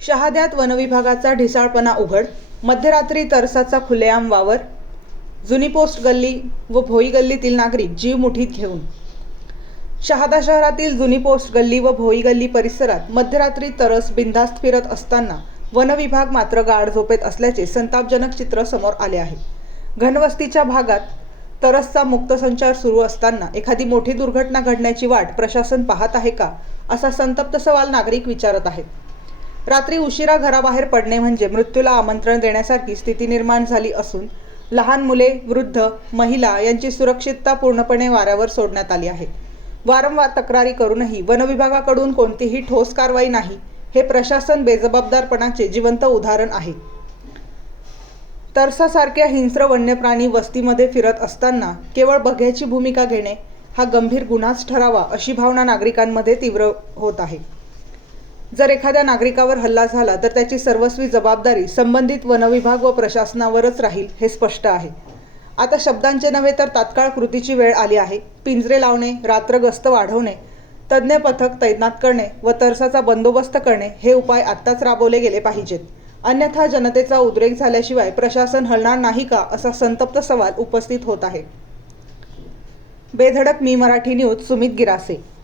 शहाद्यात वनविभागाचा ढिसाळपणा उघड, मध्यरात्री तरसाचा खुलेआम वावर, जुनी पोस्ट गल्ली व भोई गल्लीतील नागरिक जीव मुठीत घेऊन. शहादा शहरातील जुनी पोस्ट गल्ली व भोई गल्ली परिसरात मध्यरात्री तरस बिनधास्त फिरत असताना वनविभाग मात्र गाढ झोपेत असल्याचे संतापजनक चित्र समोर आले आहे. घनवस्तीच्या भागात तरसचा मुक्त संचार सुरू असताना एखादी मोठी दुर्घटना घडण्याची वाट प्रशासन पाहत आहे का, असा संतप्त सवाल नागरिक विचारत आहेत. रात्री उशिरा घराबाहेर पडणे म्हणजे मृत्यूला आमंत्रण देण्यासारखी स्थिती निर्माण झाली असून लहान मुले, वृद्ध, महिला यांची सुरक्षितता पूर्णपणे वाऱ्यावर सोडण्यात आली आहे. वारंवार तक्रारी करूनही वनविभागाकडून कोणतीही ठोस कारवाई नाही, हे प्रशासन बेजबाबदारपणाचे जिवंत उदाहरण आहे. तरसासारख्या हिंस्र वन्यप्राणी वस्तीमध्ये फिरत असताना केवळ बघ्याची भूमिका घेणे हा गंभीर गुन्हाच ठरावा, अशी भावना नागरिकांमध्ये तीव्र होत आहे. जर एखाद्या नागरिकावर हल्ला झाला तर त्याची सर्वस्वी जबाबदारी संबंधित वनविभाग व प्रशासनावरच राहील, हे स्पष्ट आहे. आता शब्दांचे नव्हे तर तात्काळ कृतीची वेळ आली आहे. पिंजरे लावणे, रात्र गस्त वाढवणे, तज्ज्ञ पथक तैनात करणे व तरसाचा बंदोबस्त करणे हे उपाय आत्ताच राबवले गेले पाहिजेत. अन्यथा जनतेचा उद्रेक झाल्याशिवाय प्रशासन हलणार नाही का, असा संतप्त सवाल उपस्थित होत आहे. बेधडक मी मराठी न्यूज, सुमित गिरासे.